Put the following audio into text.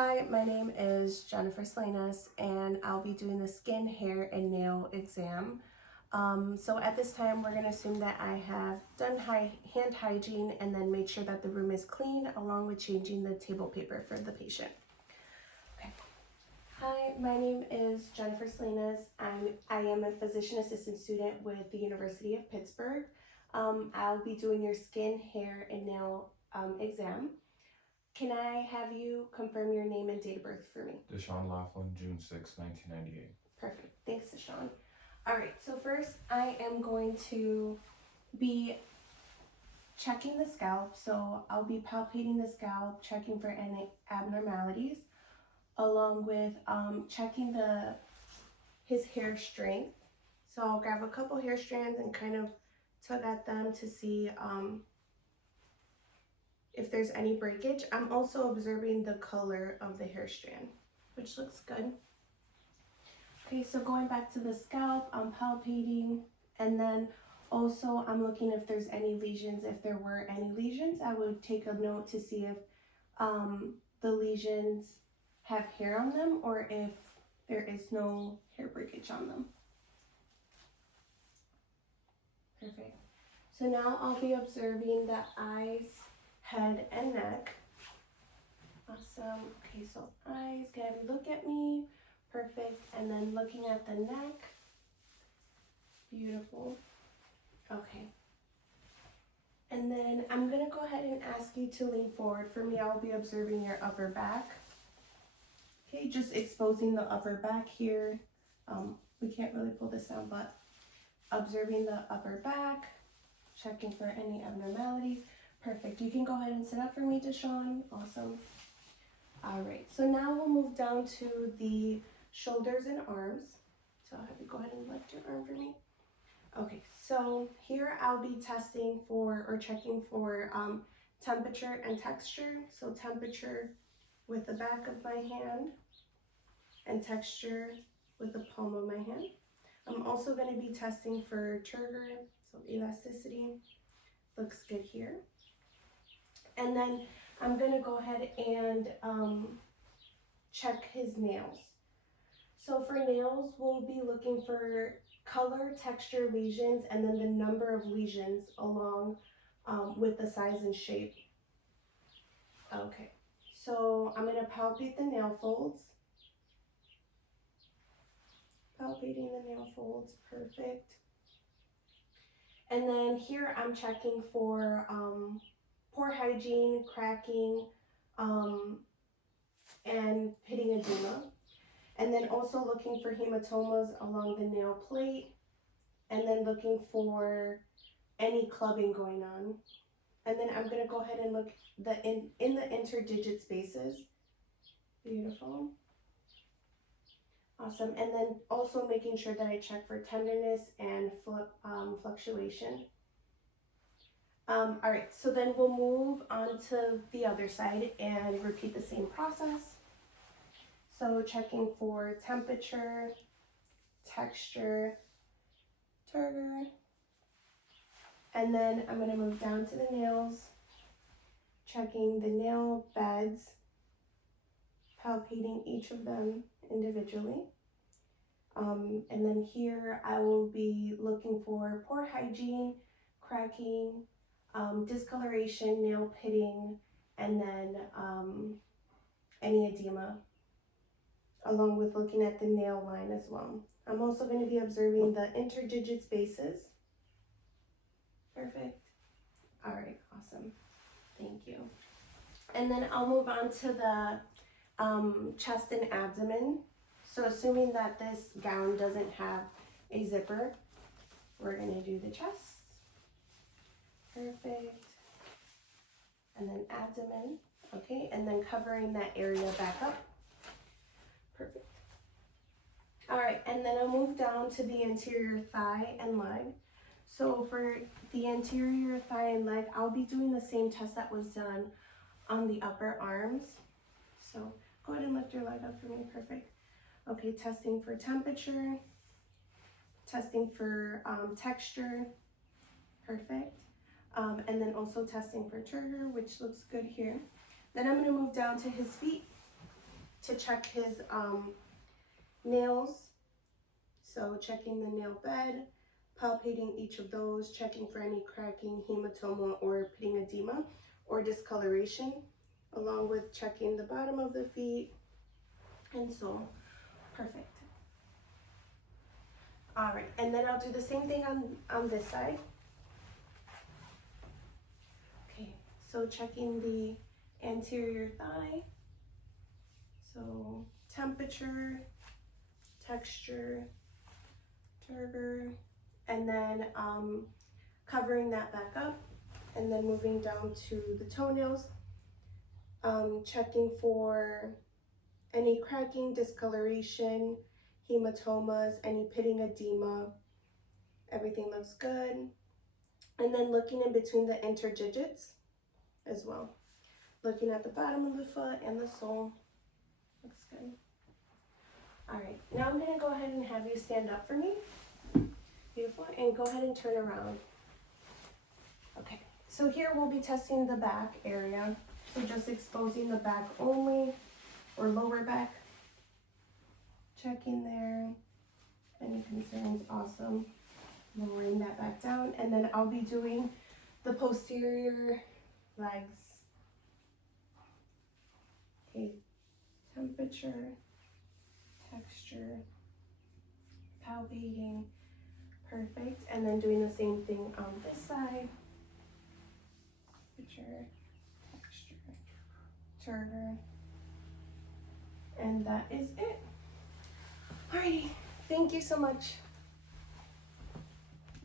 Hi, my name is Jennifer Salinas and I'll be doing the skin, hair, and nail exam. So at this time, we're going to assume that I have done hand hygiene and then made sure that the room is clean along with changing the table paper for the patient. Okay. Hi, my name is Jennifer Salinas. I am a physician assistant student with the University of Pittsburgh. I'll be doing your skin, hair, and nail exam. Can I have you confirm your name and date of birth for me? Deshaun Laughlin, June 6, 1998. Perfect. Thanks, Deshaun. All right, so first I am going to be checking the scalp. So I'll be palpating the scalp, checking for any abnormalities, along with checking his hair strength. So I'll grab a couple hair strands and kind of tug at them to see if there's any breakage. I'm also observing the color of the hair strand, which looks good. Okay, so going back to the scalp, I'm palpating, and then also I'm looking if there's any lesions. If there were any lesions, I would take a note to see if the lesions have hair on them or if there is no hair breakage on them. Perfect. So now I'll be observing the eyes, head, and neck. Awesome. Okay, so eyes, go ahead and look at me. Perfect. And then looking at the neck. Beautiful. Okay. And then I'm going to go ahead and ask you to lean forward. For me, I'll be observing your upper back. Okay, just exposing the upper back here. We can't really pull this down, but observing the upper back, checking for any abnormalities. Perfect. You can go ahead and sit up for me, Deshaun. Awesome. All right, so now we'll move down to the shoulders and arms. So I'll have you go ahead and lift your arm for me. Okay, so here I'll be testing for or checking for temperature and texture. So temperature with the back of my hand and texture with the palm of my hand. I'm also going to be testing for turgor, so elasticity. Looks good here. And then I'm going to go ahead and check his nails. So for nails, we'll be looking for color, texture, lesions, and then the number of lesions along with the size and shape. Okay, so I'm going to palpate the nail folds. Palpating the nail folds, perfect. And then here I'm checking for poor hygiene, cracking, and pitting edema. And then also looking for hematomas along the nail plate, and then looking for any clubbing going on. And then I'm going to go ahead and look in the interdigit spaces. Beautiful. Awesome. And then also making sure that I check for tenderness and fluctuation. All right, so then we'll move on to the other side and repeat the same process. So checking for temperature, texture, turgor, and then I'm going to move down to the nails, checking the nail beds, palpating each of them individually. And then here I will be looking for poor hygiene, cracking, discoloration, nail pitting, and then any edema, along with looking at the nail line as well. I'm also going to be observing the interdigit spaces. Perfect. All right, awesome. Thank you. And then I'll move on to the chest and abdomen. So assuming that this gown doesn't have a zipper, we're going to do the chest. Perfect. And then abdomen. Okay, and then covering that area back up. Perfect. All right, and then I'll move down to the anterior thigh and leg. So for the anterior thigh and leg, I'll be doing the same test that was done on the upper arms. So go ahead and lift your leg up for me. Perfect. Okay, testing for temperature, testing for texture. Perfect. And then also testing for turgor, which looks good here. Then I'm going to move down to his feet. to check his nails. So checking the nail bed, palpating each of those, checking for any cracking, hematoma, or pitting edema or discoloration, along with checking the bottom of the feet and sole. Perfect. All right, and then I'll do the same thing on this side. Okay, so checking the anterior thigh. So temperature, texture, turgor, and then covering that back up, and then moving down to the toenails, checking for any cracking, discoloration, hematomas, any pitting edema. Everything looks good. And then looking in between the interdigits as well. Looking at the bottom of the foot and the sole. Looks good. All right, now I'm gonna go ahead and have you stand up for me. Beautiful, and go ahead and turn around. Okay, so here we'll be testing the back area. So just exposing the back only, or lower back. Checking there. Any concerns? Awesome. Lowering that back down, and then I'll be doing the posterior legs. Okay, temperature, texture, palpating, perfect, and then doing the same thing on this side. Temperature, texture, turgor, and that is it. Alrighty, thank you so much.